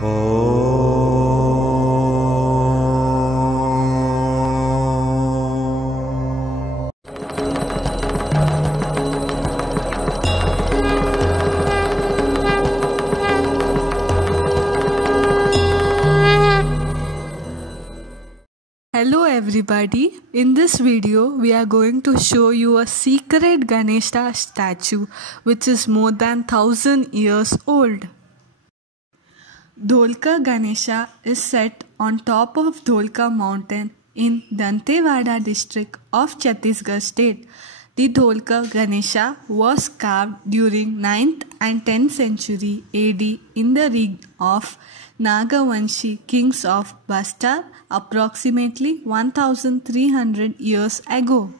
Hello everybody, in this video we are going to show you a secret Ganesha statue which is more than 1000 years old. Dholka Ganesha is set on top of Dholka mountain in Dantewada district of Chhattisgarh state. The Dholka Ganesha was carved during 9th and 10th century AD in the reign of Nagavanshi kings of Bastar approximately 1300 years ago.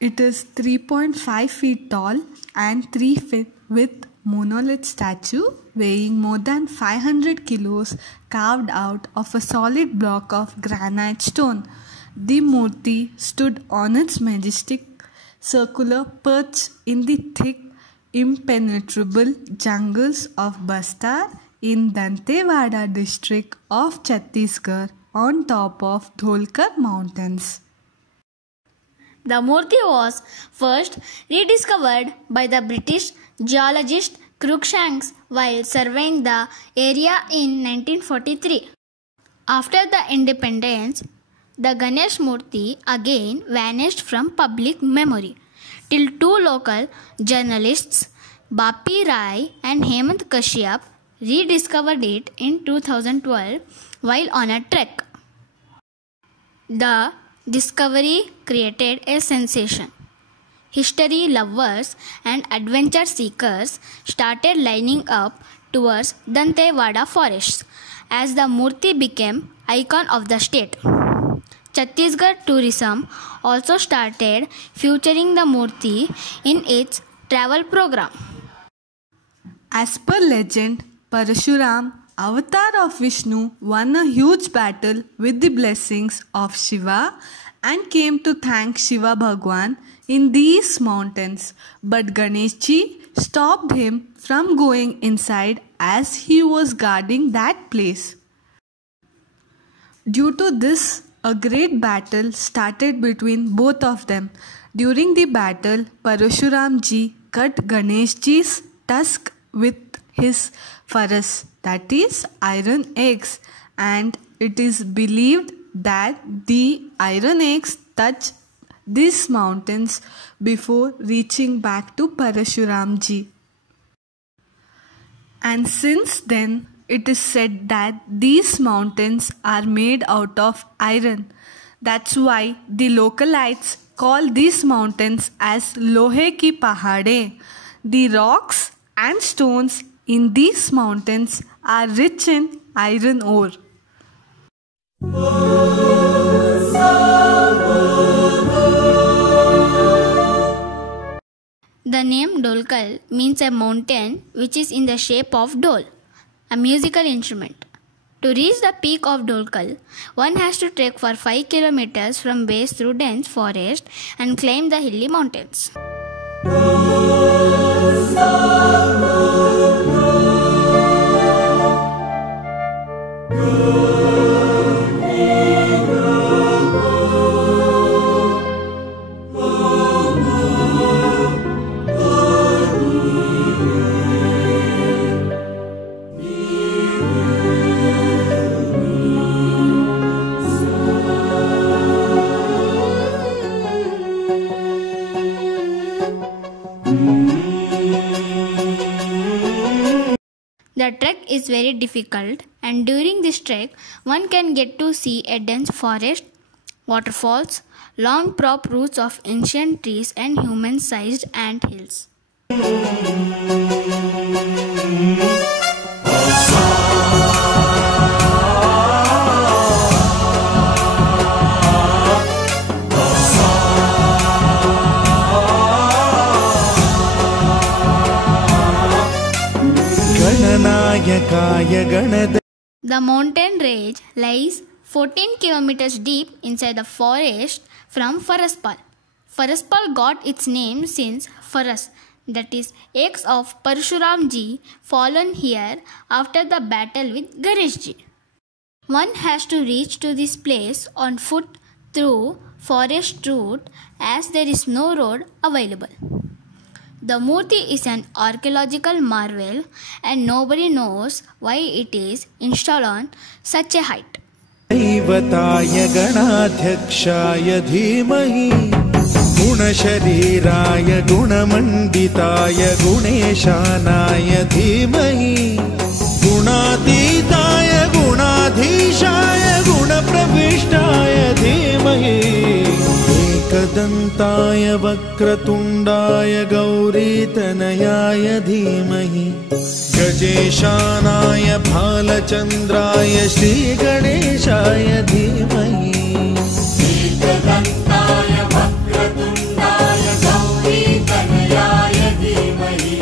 It is 3.5 feet tall and 3 feet with monolith statue weighing more than 500 kilos carved out of a solid block of granite stone. The Murti stood on its majestic circular perch in the thick, impenetrable jungles of Bastar in Dantewada district of Chhattisgarh on top of Dholka mountains. The Murti was first rediscovered by the British geologist Cruikshanks while surveying the area in 1943. After the independence, the Ganesh Murti again vanished from public memory till two local journalists, Bapi Rai and Hemant Kashyap, rediscovered it in 2012 while on a trek. The discovery created a sensation. History lovers and adventure seekers started lining up towards Dantewada forests as the Murti became icon of the state. Chhattisgarh tourism also started featuring the Murti in its travel program. As per legend, Parashuram, avatar of Vishnu, won a huge battle with the blessings of Shiva and came to thank Shiva Bhagwan in these mountains. But Ganeshji stopped him from going inside as he was guarding that place. Due to this, a great battle started between both of them. During the battle, Parashuramji cut Ganeshji's tusk with his faras, that is iron axe, and it is believed that the iron axe touched these mountains before reaching back to Parashuramji. And since then, it is said that these mountains are made out of iron. That's why the localites call these mountains as Lohe ki Pahade. The rocks and stones in these mountains are rich in iron ore. The name Dholkal means a mountain which is in the shape of dhol, a musical instrument. To reach the peak of Dholkal, one has to trek for 5 kilometers from base through dense forest and climb the hilly mountains. The trek is very difficult, and during this trek, one can get to see a dense forest, waterfalls, long prop roots of ancient trees, and human-sized ant hills. The mountain range lies 14 kilometers deep inside the forest from Faraspal. Faraspal got its name since Faras, that is eggs of Parshuram ji, fallen here after the battle with Ganesh ji. One has to reach to this place on foot through forest route as there is no road available. The Murti is an archaeological marvel and nobody knows why it is installed on such a height. दैवताय गणाध्यक्षाय धीमहि गुणशरीराय गुणमण्डिताय गुणेशानाय धीमहि गुणातीताय गुणाधीशाय गुणप्रविष्टाय धीमहि एकदन्ताय वक्रतुण्डाय गौरीतनयाय धीमहि गजेशानाय भालचन्द्राय श्रीगणेशाय धीमहि एकदन्ताय वक्रतुण्डाय गौरीतनयाय धीमहि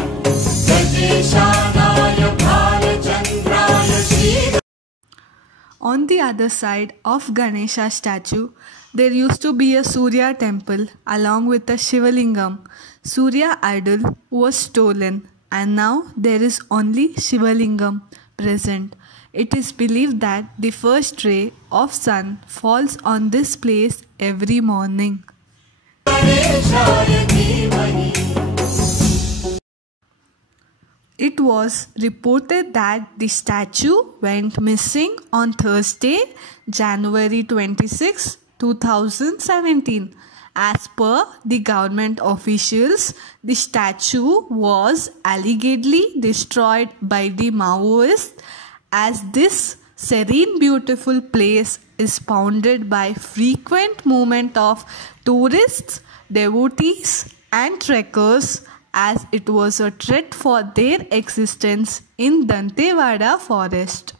गजेशानाय भालचन्द्राय Shri. On the other side of Ganesha statue, there used to be a Surya temple along with a Shivalingam. Surya idol was stolen and now there is only Shivalingam present. It is believed that the first ray of sun falls on this place every morning. It was reported that the statue went missing on Thursday, January 26, 2017. As per the government officials, the statue was allegedly destroyed by the Maoists, as this serene beautiful place is bounded by frequent movement of tourists, devotees and trekkers, as it was a threat for their existence in Dantewada forest.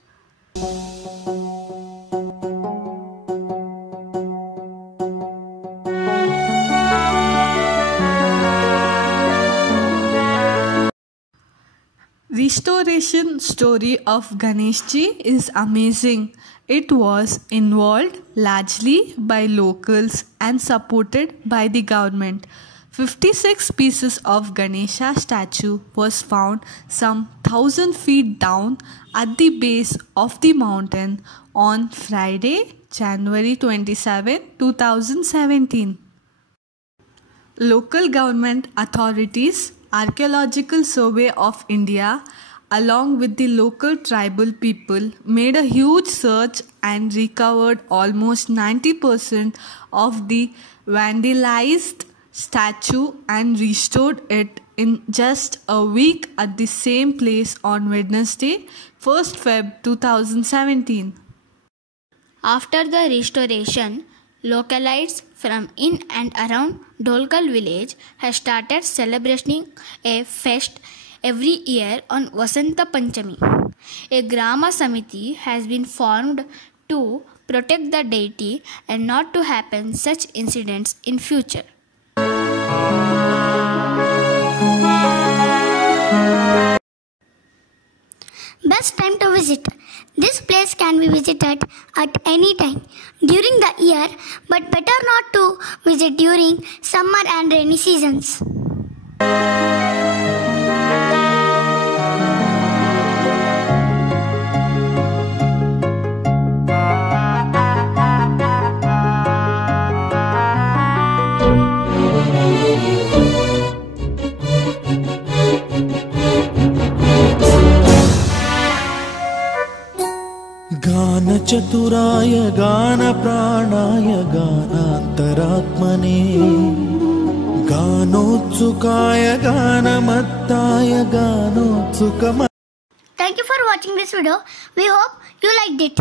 Restoration story of Ganeshji is amazing. It was involved largely by locals and supported by the government. 56 pieces of Ganesha statue was found some 1000 feet down at the base of the mountain on Friday, January 27, 2017. Local government authorities, Archaeological Survey of India, along with the local tribal people, made a huge search and recovered almost 90% of the vandalized statue and restored it in just a week at the same place on Wednesday, 1st Feb 2017. After the restoration, localites from in and around Dolkal village have started celebrating a fest every year on Vasanta Panchami. A Grama Samiti has been formed to protect the deity and not to happen such incidents in future. Best time to visit. This place can be visited at any time during the year, but better not to visit during summer and rainy seasons. गानचतुराय गानप्राणाय गानान्तरात्मने गानोत्सुकाय गानमत्ताय गानोत्सुकम. Thank you for watching this video. We hope you liked it.